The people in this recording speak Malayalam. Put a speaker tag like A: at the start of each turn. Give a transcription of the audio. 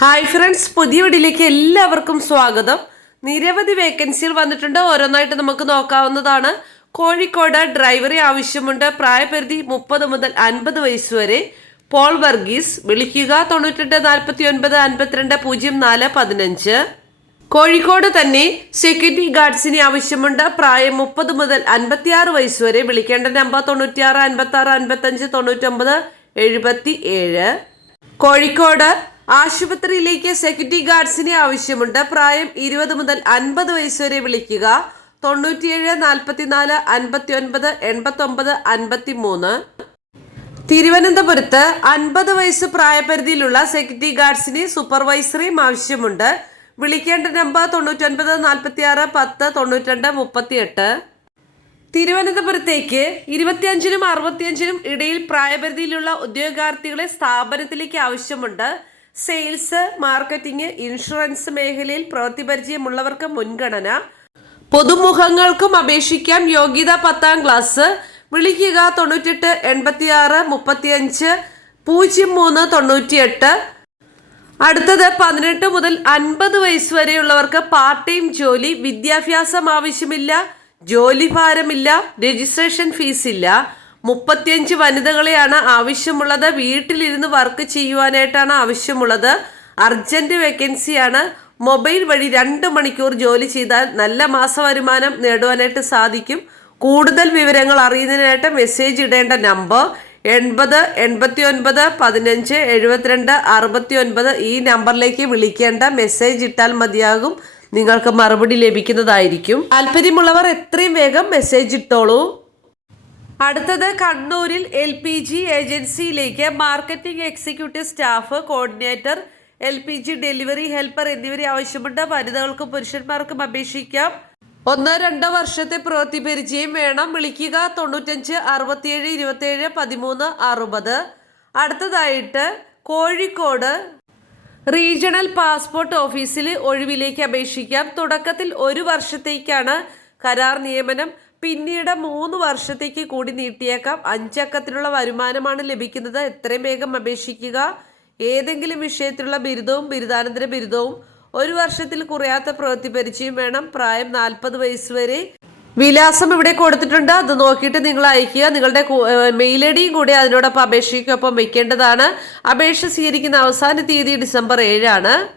A: ഹായ് ഫ്രണ്ട്സ് പുതിയ വീഡിയോയിലേക്ക് എല്ലാവർക്കും സ്വാഗതം. നിരവധി വേക്കൻസികൾ വന്നിട്ടുണ്ട്. ഓരോന്നായിട്ട് നമുക്ക് നോക്കാവുന്നതാണ്. കോഴിക്കോട് ഡ്രൈവറി ആവശ്യമുണ്ട്. പ്രായപരിധി മുപ്പത് മുതൽ അൻപത് വയസ്സ് വരെ. പോൾ വർഗീസ് വിളിക്കുക തൊണ്ണൂറ്റെട്ട് നാൽപ്പത്തി ഒൻപത് അൻപത്തിരണ്ട് പൂജ്യം നാല് പതിനഞ്ച്. കോഴിക്കോട് തന്നെ സെക്യൂരിറ്റി ഗാർഡ്സിന് ആവശ്യമുണ്ട്. പ്രായം മുപ്പത് മുതൽ അൻപത്തിയാറ് വയസ്സ് വരെ. വിളിക്കേണ്ട നമ്പർ തൊണ്ണൂറ്റിയാറ് അൻപത്തി ആറ് അൻപത്തഞ്ച് തൊണ്ണൂറ്റൊമ്പത് എഴുപത്തി ഏഴ് കോഴിക്കോട് ആശുപത്രിയിലേക്ക് സെക്യൂരിറ്റി ഗാർഡ്സിന് ആവശ്യമുണ്ട്. പ്രായം ഇരുപത് മുതൽ അൻപത് വയസ്സ് വരെ വിളിക്കുക. തൊണ്ണൂറ്റിയേഴ് നാൽപ്പത്തിനാല് അൻപത്തി ഒൻപത് എൺപത്തി ഒമ്പത് അൻപത്തി മൂന്ന് തിരുവനന്തപുരത്ത് അൻപത് വയസ്സ് പ്രായപരിധിയിലുള്ള സെക്യൂരിറ്റി ഗാർഡ്സിന് സൂപ്പർവൈസറിയും ആവശ്യമുണ്ട്. വിളിക്കേണ്ട നമ്പർ തൊണ്ണൂറ്റൊൻപത് നാൽപ്പത്തി ആറ് പത്ത് തൊണ്ണൂറ്റിരണ്ട് മുപ്പത്തിയെട്ട്. തിരുവനന്തപുരത്തേക്ക് ഇരുപത്തിയഞ്ചിനും അറുപത്തിയഞ്ചിനും ഇടയിൽ പ്രായപരിധിയിലുള്ള ഉദ്യോഗാർത്ഥികളെ സ്ഥാപനത്തിലേക്ക് ആവശ്യമുണ്ട്. സെയിൽസ് മാർക്കറ്റിംഗ് ഇൻഷുറൻസ് മേഖലയിൽ പ്രവൃത്തി പരിചയമുള്ളവർക്ക് മുൻഗണന. പൊതുമുഖങ്ങൾക്കും അപേക്ഷിക്കാം. യോഗ്യത പത്താം ക്ലാസ്. വിളിക്കുക തൊണ്ണൂറ്റെട്ട് എൺപത്തിയാറ് മുപ്പത്തിയഞ്ച് പൂജ്യം മൂന്ന് തൊണ്ണൂറ്റിയെട്ട്. അടുത്തത് പതിനെട്ട് മുതൽ അൻപത് വയസ്സ് വരെയുള്ളവർക്ക് പാർട്ട് ടൈം ജോലി വിദ്യാഭ്യാസം ആവശ്യമില്ല ജോലി ഭാരമില്ല രജിസ്ട്രേഷൻ ഫീസ് ഇല്ല മുപ്പത്തിയഞ്ച് വനിതകളെയാണ് ആവശ്യമുള്ളത്. വീട്ടിലിരുന്ന് വർക്ക് ചെയ്യുവാനായിട്ടാണ് ആവശ്യമുള്ളത്. അർജന്റ് വേക്കൻസിയാണ്. മൊബൈൽ വഴി രണ്ട് മണിക്കൂർ ജോലി ചെയ്താൽ നല്ല മാസ വരുമാനം നേടുവാനായിട്ട് സാധിക്കും. കൂടുതൽ വിവരങ്ങൾ അറിയുന്നതിനായിട്ട് മെസ്സേജ് ഇടേണ്ട നമ്പർ എൺപത് എൺപത്തി ഒൻപത് പതിനഞ്ച് എഴുപത്തിരണ്ട് അറുപത്തി ഒൻപത് ഈ നമ്പറിലേക്ക് വിളിക്കേണ്ട. മെസ്സേജ് ഇട്ടാൽ മതിയാകും. നിങ്ങൾക്ക് മറുപടി ലഭിക്കുന്നതായിരിക്കും. താല്പര്യമുള്ളവർ എത്രയും വേഗം മെസ്സേജ് ഇട്ടോളൂ. അടുത്തത് കണ്ണൂരിൽ L P G ഏജൻസിയിലേക്ക് marketing executive staff coordinator L P G delivery helper എന്നിവരെ ആവശ്യമുണ്ട്. വനിതകൾക്കും പുരുഷന്മാർക്കും അപേക്ഷിക്കാം. ഒന്ന് രണ്ടോ വർഷത്തെ പ്രവൃത്തി പരിചയം വേണം. വിളിക്കുക തൊണ്ണൂറ്റഞ്ച് അറുപത്തിയേഴ് ഇരുപത്തിയേഴ് പതിമൂന്ന് അറുപത്. അടുത്തതായിട്ട് കോഴിക്കോട് റീജിയണൽ പാസ്പോർട്ട് ഓഫീസിൽ ഒഴിവിലേക്ക് അപേക്ഷിക്കാം. തുടക്കത്തിൽ ഒരു വർഷത്തേക്കാണ് കരാർ നിയമനം. പിന്നീട് മൂന്ന് വർഷത്തേക്ക് കൂടി നീട്ടിയേക്കാം. അഞ്ചക്കത്തിലുള്ള വരുമാനമാണ് ലഭിക്കുന്നത്. എത്രയും വേഗം അപേക്ഷിക്കുക. ഏതെങ്കിലും വിഷയത്തിലുള്ള ബിരുദവും ബിരുദാനന്തര ബിരുദവും ഒരു വർഷത്തിൽ കുറയാത്ത പ്രവൃത്തി പരിചയം വേണം. പ്രായം നാൽപ്പത് വയസ്സ് വരെ. വിലാസം ഇവിടെ കൊടുത്തിട്ടുണ്ട്. അത് നോക്കിയിട്ട് നിങ്ങൾ അയക്കുക നിങ്ങളുടെ മെയിൽ ഐ ഡിയും കൂടി അതിനോടൊപ്പം അപേക്ഷയ്ക്കൊപ്പം വെക്കേണ്ടതാണ്. അപേക്ഷ സ്വീകരിക്കുന്ന അവസാന തീയതി ഡിസംബർ ഏഴാണ്.